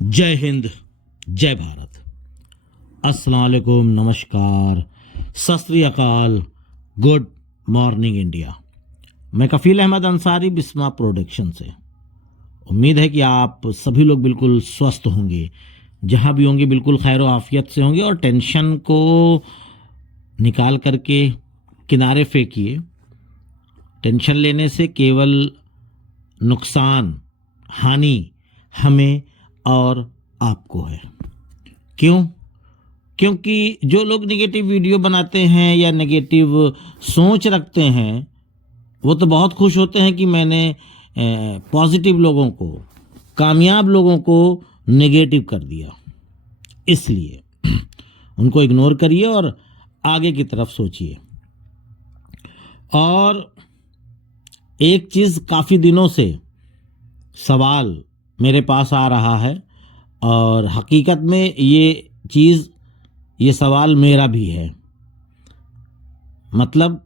जय हिंद, जय भारत, अस्सलाम वालेकुम, नमस्कार, सत श्री अकाल, गुड मॉर्निंग इंडिया। मैं कफील अहमद अंसारी, बिस्मा प्रोडक्शन से। उम्मीद है कि आप सभी लोग बिल्कुल स्वस्थ होंगे, जहां भी होंगे बिल्कुल खैर व आफियत से होंगे और टेंशन को निकाल करके किनारे फेंकिए। टेंशन लेने से केवल नुकसान, हानि हमें और आपको है। क्यों? क्योंकि जो लोग नेगेटिव वीडियो बनाते हैं या नेगेटिव सोच रखते हैं, वो तो बहुत खुश होते हैं कि मैंने पॉजिटिव लोगों को, कामयाब लोगों को नेगेटिव कर दिया। इसलिए उनको इग्नोर करिए और आगे की तरफ सोचिए। और एक चीज़ काफ़ी दिनों से सवाल मेरे पास आ रहा है और हकीकत में ये सवाल मेरा भी है। मतलब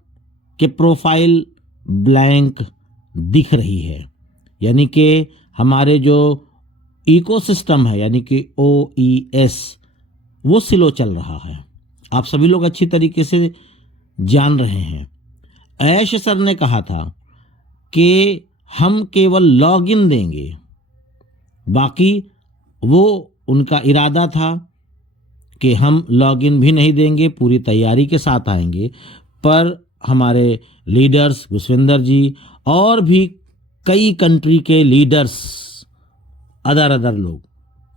कि प्रोफाइल ब्लैंक दिख रही है, यानी कि हमारे जो इकोसिस्टम है, यानी कि OES, वो स्लो चल रहा है। आप सभी लोग अच्छी तरीके से जान रहे हैं। ऐश सर ने कहा था कि हम केवल लॉगिन देंगे, बाकी वो उनका इरादा था कि हम लॉगिन भी नहीं देंगे, पूरी तैयारी के साथ आएंगे। पर हमारे लीडर्स, घुसविंदर जी और भी कई कंट्री के लीडर्स, अदर लोग,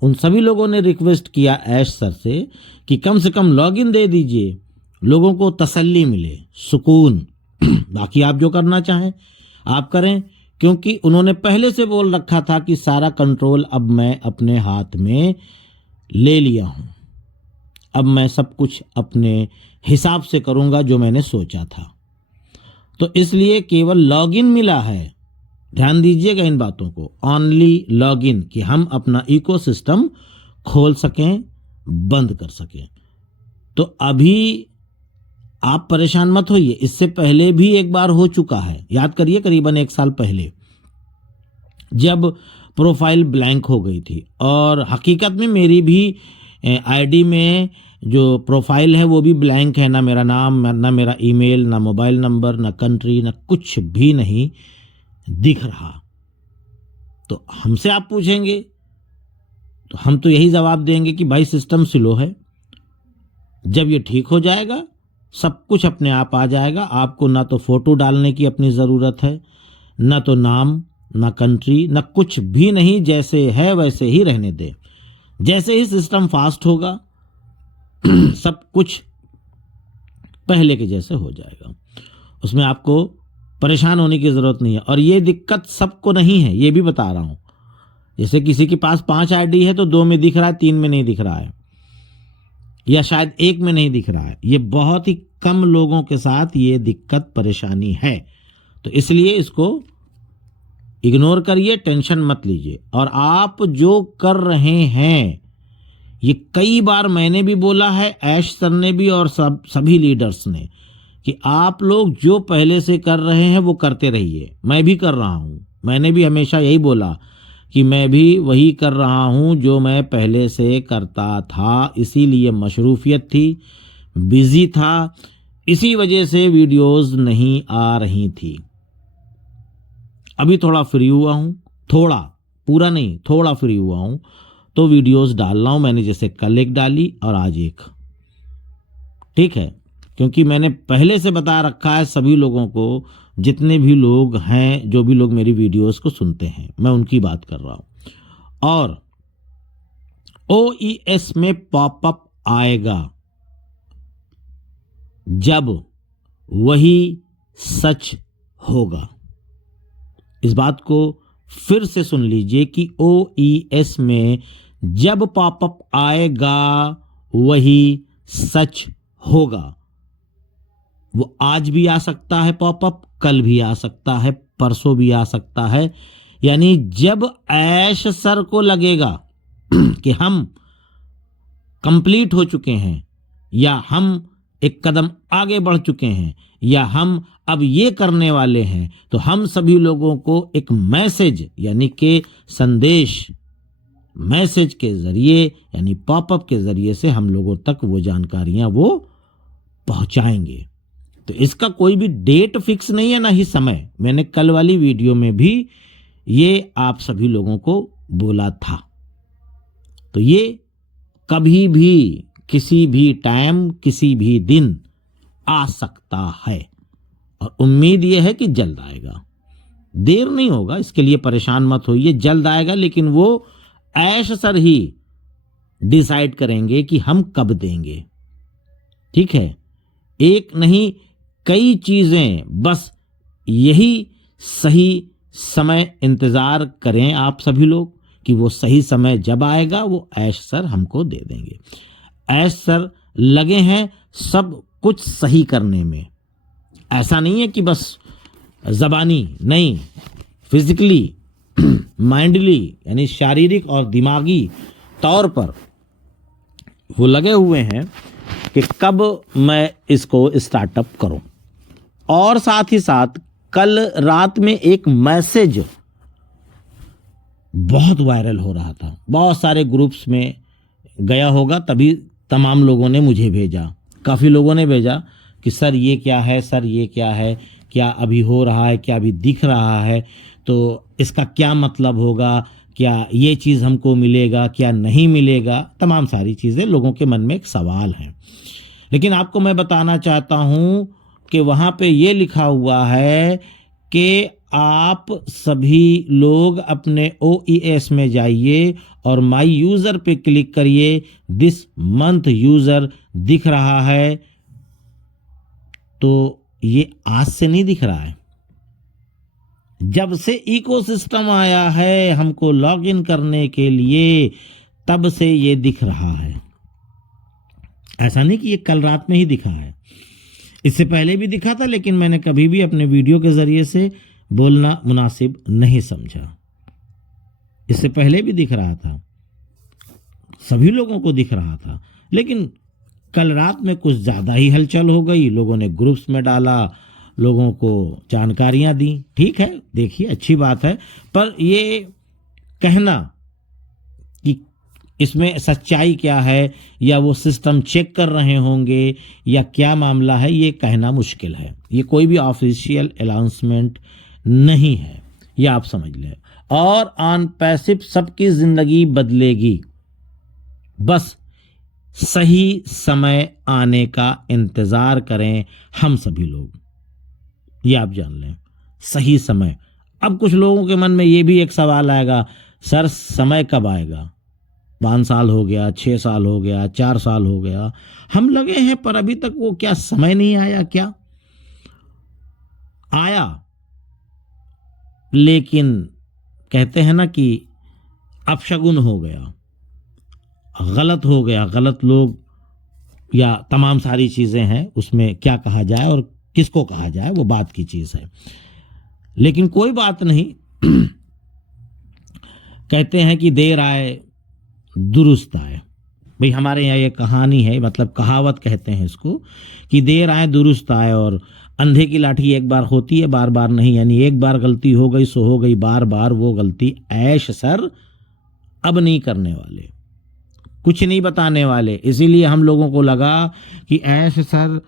उन सभी लोगों ने रिक्वेस्ट किया ऐश सर से कि कम से कम लॉगिन दे दीजिए, लोगों को तसल्ली मिले, सुकून। बाकी आप जो करना चाहें आप करें, क्योंकि उन्होंने पहले से बोल रखा था कि सारा कंट्रोल अब मैं अपने हाथ में ले लिया हूं। अब मैं सब कुछ अपने हिसाब से करूंगा जो मैंने सोचा था। तो इसलिए केवल लॉगिन मिला है। ध्यान दीजिएगा इन बातों को, ओनली लॉगिन, कि हम अपना इकोसिस्टम खोल सकें, बंद कर सकें। तो अभी आप परेशान मत होइए, इससे पहले भी एक बार हो चुका है। याद करिए, करीबन 1 साल पहले जब प्रोफाइल ब्लैंक हो गई थी, और हकीकत में मेरी भी आईडी में जो प्रोफाइल है वो भी ब्लैंक है। ना मेरा नाम, ना मेरा ईमेल, ना मोबाइल नंबर, ना कंट्री, ना कुछ भी नहीं दिख रहा। तो हमसे आप पूछेंगे तो हम तो यही जवाब देंगे कि भाई सिस्टम स्लो है। जब ये ठीक हो जाएगा सब कुछ अपने आप आ जाएगा। आपको ना तो फोटो डालने की अपनी ज़रूरत है, ना तो नाम, ना कंट्री, ना कुछ भी नहीं। जैसे है वैसे ही रहने दें। जैसे ही सिस्टम फास्ट होगा सब कुछ पहले के जैसे हो जाएगा। उसमें आपको परेशान होने की ज़रूरत नहीं है। और ये दिक्कत सबको नहीं है, ये भी बता रहा हूँ। जैसे किसी के पास 5 आईडी है तो 2 में दिख रहा है, 3 में नहीं दिख रहा है, या शायद 1 में नहीं दिख रहा है। ये बहुत ही कम लोगों के साथ ये दिक्कत परेशानी है। तो इसलिए इसको इग्नोर करिए, टेंशन मत लीजिए। और आप जो कर रहे हैं, ये कई बार मैंने भी बोला है, ऐश सर ने भी, और सभी लीडर्स ने, कि आप लोग जो पहले से कर रहे हैं वो करते रहिए। मैं भी कर रहा हूं। मैंने भी हमेशा यही बोला कि मैं भी वही कर रहा हूं जो मैं पहले से करता था। इसीलिए मशरूफियत थी, बिजी था, इसी वजह से वीडियोस नहीं आ रही थी। अभी थोड़ा फ्री हुआ हूं, थोड़ा, पूरा नहीं, थोड़ा फ्री हुआ हूं, तो वीडियोस डाल रहा हूं। मैंने जैसे कल एक डाली और आज एक, ठीक है। क्योंकि मैंने पहले से बता रखा है सभी लोगों को, जितने भी लोग हैं, जो भी लोग मेरी वीडियोस को सुनते हैं, मैं उनकी बात कर रहा हूं। और OES में पॉपअप आएगा जब वही सच होगा। इस बात को फिर से सुन लीजिए कि OES में जब पॉपअप आएगा वही सच होगा। वो आज भी आ सकता है पॉपअप, कल भी आ सकता है, परसों भी आ सकता है। यानी जब ऐश सर को लगेगा कि हम कंप्लीट हो चुके हैं, या हम एक कदम आगे बढ़ चुके हैं, या हम अब ये करने वाले हैं, तो हम सभी लोगों को एक मैसेज, यानी कि संदेश मैसेज के ज़रिए यानी पॉपअप के ज़रिए से हम लोगों तक वो जानकारियां वो पहुंचाएंगे। तो इसका कोई भी डेट फिक्स नहीं है, ना ही समय। मैंने कल वाली वीडियो में भी ये आप सभी लोगों को बोला था। तो ये कभी भी किसी भी टाइम किसी भी दिन आ सकता है और उम्मीद ये है कि जल्द आएगा, देर नहीं होगा, इसके लिए परेशान मत होइए, जल्द आएगा। लेकिन वो ऐश सर ही डिसाइड करेंगे कि हम कब देंगे, ठीक है। एक नहीं कई चीजें, बस यही सही समय इंतजार करें आप सभी लोग कि वो सही समय जब आएगा वो ऐश सर हमको दे देंगे। ऐश सर लगे हैं सब कुछ सही करने में। ऐसा नहीं है कि बस जबानी नहीं, फिजिकली माइंडली यानी शारीरिक और दिमागी तौर पर वो लगे हुए हैं कि कब मैं इसको स्टार्टअप करूं। और साथ ही साथ कल रात में एक मैसेज बहुत वायरल हो रहा था, बहुत सारे ग्रुप्स में गया होगा, तभी तमाम लोगों ने मुझे भेजा। काफ़ी लोगों ने भेजा कि सर ये क्या है, सर ये क्या है, क्या अभी हो रहा है, क्या अभी दिख रहा है, तो इसका क्या मतलब होगा, क्या ये चीज़ हमको मिलेगा, क्या नहीं मिलेगा। तमाम सारी चीज़ें लोगों के मन में एक सवाल है। लेकिन आपको मैं बताना चाहता हूँ कि वहाँ पे ये लिखा हुआ है कि आप सभी लोग अपने OES में जाइए और माई यूज़र पे क्लिक करिए। दिस मंथ यूज़र दिख रहा है, तो ये आज से नहीं दिख रहा है, जब से इकोसिस्टम आया है हमको लॉगिन करने के लिए तब से ये दिख रहा है। ऐसा नहीं कि ये कल रात में ही दिखा है, इससे पहले भी दिखा था, लेकिन मैंने कभी भी अपने वीडियो के जरिए से बोलना मुनासिब नहीं समझा। इससे पहले भी दिख रहा था, सभी लोगों को दिख रहा था, लेकिन कल रात में कुछ ज़्यादा ही हलचल हो गई, लोगों ने ग्रुप्स में डाला, लोगों को जानकारियां दी। ठीक है, देखिए अच्छी बात है, पर ये कहना कि इसमें सच्चाई क्या है या वो सिस्टम चेक कर रहे होंगे या क्या मामला है, ये कहना मुश्किल है। ये कोई भी ऑफिशियल अनाउंसमेंट नहीं है, ये आप समझ लें। और ऑन पैसिव सबकी जिंदगी बदलेगी, बस सही समय आने का इंतजार करें हम सभी लोग, ये आप जान लें, सही समय। अब कुछ लोगों के मन में ये भी एक सवाल आएगा, सर समय कब आएगा? 5 साल हो गया, 6 साल हो गया, 4 साल हो गया, हम लगे हैं, पर अभी तक वो क्या समय नहीं आया क्या? आया, लेकिन कहते हैं ना कि अपशगुन हो गया, गलत हो गया, गलत लोग या तमाम सारी चीज़ें हैं, उसमें क्या कहा जाए और किसको कहा जाए वो बात की चीज़ है। लेकिन कोई बात नहीं कहते हैं कि देर आए दुरुस्त आए। भाई हमारे यहाँ ये कहानी है, मतलब कहावत कहते हैं इसको, कि देर आए दुरुस्त आए। और अंधे की लाठी एक बार होती है, बार बार नहीं, यानी एक बार गलती हो गई सो हो गई, बार बार वो गलती ऐश सर अब नहीं करने वाले, कुछ नहीं बताने वाले। इसीलिए हम लोगों को लगा कि ऐश सर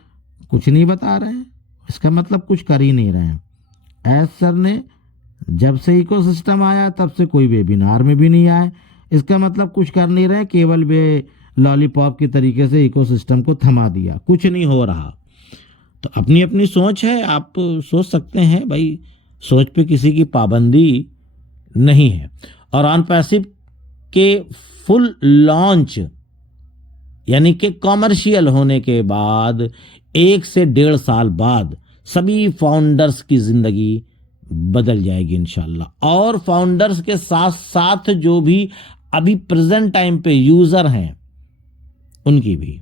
कुछ नहीं बता रहे हैं, इसका मतलब कुछ कर ही नहीं रहे हैं। ऐश सर ने जब से इकोसिस्टम आया तब से कोई वेबिनार में भी नहीं आए, इसका मतलब कुछ कर नहीं रहे, केवल वे लॉलीपॉप के तरीके से इकोसिस्टम को थमा दिया, कुछ नहीं हो रहा। तो अपनी अपनी सोच है, आप सोच सकते हैं भाई, सोच पे किसी की पाबंदी नहीं है। और ऑन पैसिव के फुल लॉन्च यानी कि कॉमर्शियल होने के बाद 1 से 1.5 साल बाद सभी फाउंडर्स की जिंदगी बदल जाएगी इंशाल्लाह। और फाउंडर्स के साथ साथ जो भी अभी प्रेजेंट टाइम पे यूजर हैं उनकी भी,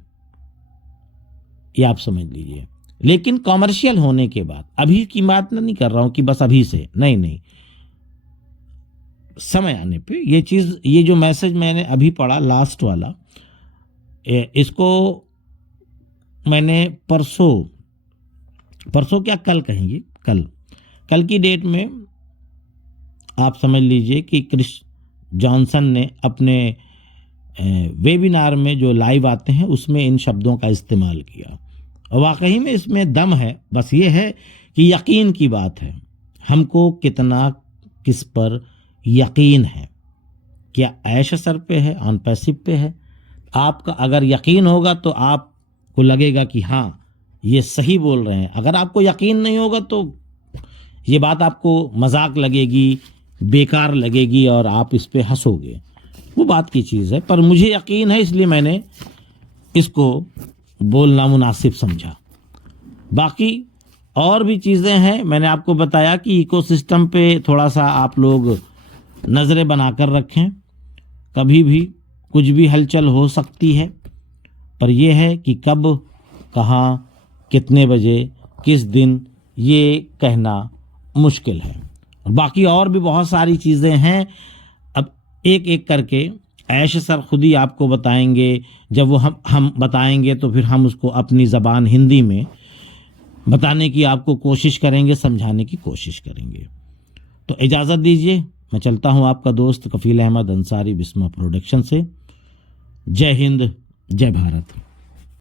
ये आप समझ लीजिए। लेकिन कॉमर्शियल होने के बाद, अभी की बात नहीं कर रहा हूं कि बस अभी से, नहीं नहीं, समय आने पे ये चीज, ये जो मैसेज मैंने अभी पढ़ा लास्ट वाला, इसको मैंने परसों क्या कल कहेंगे, कल की डेट में आप समझ लीजिए कि जॉनसन ने अपने वेबिनार में जो लाइव आते हैं उसमें इन शब्दों का इस्तेमाल किया और वाकई में इसमें दम है। बस ये है कि यकीन की बात है, हमको कितना किस पर यकीन है। क्या ऐश असर पे है, ऑन पैसिव पे है? आपका अगर यकीन होगा तो आपको लगेगा कि हाँ ये सही बोल रहे हैं। अगर आपको यकीन नहीं होगा तो ये बात आपको मजाक लगेगी, बेकार लगेगी और आप इस पे हंसोगे, वो बात की चीज़ है। पर मुझे यकीन है इसलिए मैंने इसको बोलना मुनासिब समझा। बाकी और भी चीज़ें हैं, मैंने आपको बताया कि इकोसिस्टम पे थोड़ा सा आप लोग नज़रें बनाकर रखें, कभी भी कुछ भी हलचल हो सकती है। पर यह है कि कब, कहाँ, कितने बजे, किस दिन, ये कहना मुश्किल है। बाकी और भी बहुत सारी चीज़ें हैं, अब एक एक करके ऐश सर खुद ही आपको बताएंगे। जब वो हम बताएंगे तो फिर हम उसको अपनी ज़बान हिंदी में बताने की आपको कोशिश करेंगे, समझाने की कोशिश करेंगे। तो इजाज़त दीजिए, मैं चलता हूँ। आपका दोस्त कफील अहमद अंसारी, बिस्मा प्रोडक्शन से। जय हिंद, जय भारत।